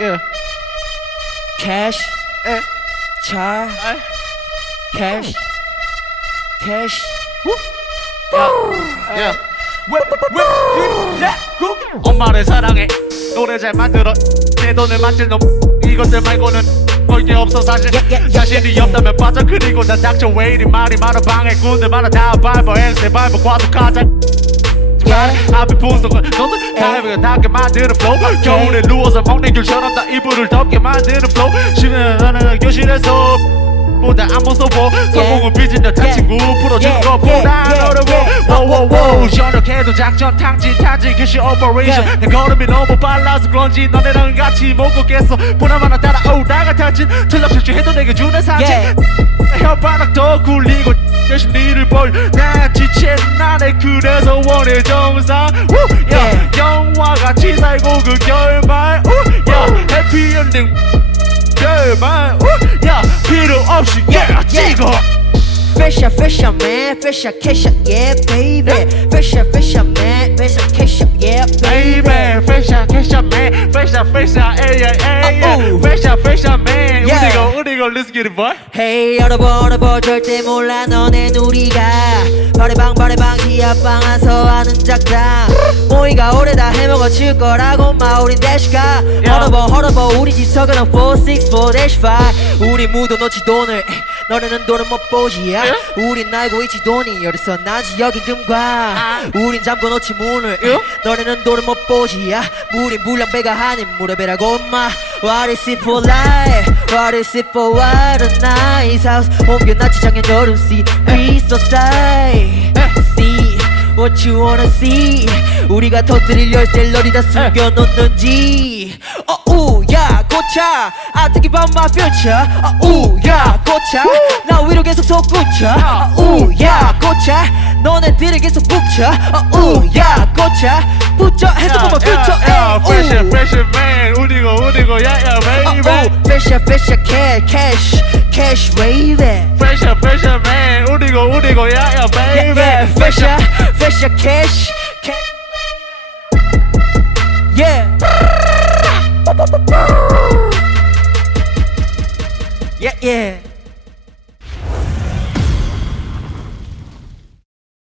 Yeah. cash? Eh. 차 Ay. cash? Cash? Yeah. 엄마를 사랑해. 노래 잘 만들어. 내 돈을 만질 놈. 이것들 말고는 볼게 없어 사실. 자신이 없다면 빠져. 그리고 난 닥쳐. 왜 이리 말이 많아. 방해꾼들 많아. 다 발버 엑세 발버 과도하자 Yeah. 앞에 분석은 너도 다이브가 닿게 만드는 flow. 겨울에 누워서 먹는 귤처럼 다 이불을 덮게 만드는 flow. 하는 교실에서 보다 안 무서워. 성공은 빚은 듯한 Yeah. 친구 풀어주는 Yeah, 것보다 어려워. 워워워. 저녁에도 작전 탕진 타진 교시 오퍼레이션. 내 걸음이 너무 빨라서 그런지 너네랑 같이 못 걷겠어. 보나마나 따라오다가 타진 틀렸을지 해도 내게 주는 사진. Yeah. 혓바닥 더 굴리고 대신 니를 벌난 지친 나네 그래서 원해 정상 우! 야 Yeah. 영화같이 살고 그 결말 우! 야 해피엔딩 결말 우! 야 필요 없이 Yeah, yeah, 찍어 Fisher, fisher, man, fisher, kisher, yeah, baby. Fisher, fisher, man, fisher, kisher, yeah, baby. Baby, fashion, fashion man, fashion, fashion, yeah, yeah, yeah, Man. Yeah. 우리가 우리가 let's get it, boy. Hey, 여러분, 여러분, 절대 몰라, 너네 우리가. 바래방, 바래방, 기아방, 안서 하는 작당. 모이가 오래다 해먹어칠 거라고, 마, 우린 대시가. 허러버, 허러버, 우리 집 서그는 464-5. 우리 무도 놓치 돈을. 너네는 돈을 못 보지, 야. 우린 알고 있지, 돈이 어디서 나지, 여긴 금과. 우린 잠궈 놓지, 문을. 너네는 돈을 못 보지, 야. 우린 물량배가 아닌 무렵배라고, 마. What is it for life? What is it for what a nice house? 옮겨놨지 작년 여름 see Crystal side See what you wanna see 우리가 터뜨릴 열쇠를 어디다 숨겨놓는지 어우야 고차 I think about my future 어우야 고차 나 위로 계속 솟구쳐 어우야 고차 너네들을 계속 북쳐 어우야 고차 붙여 해서 보면 future yeah, 에이, fashion, 우. yeah, yeah, baby. Uh, oh, fisher, fisher, cash, cash, cash, baby. Fisher, fisher, man. Ooty go, ooty go, yeah, yeah, baby. Yeah, yeah. Fisher, fisher, cash, cash. Yeah. Yeah, yeah.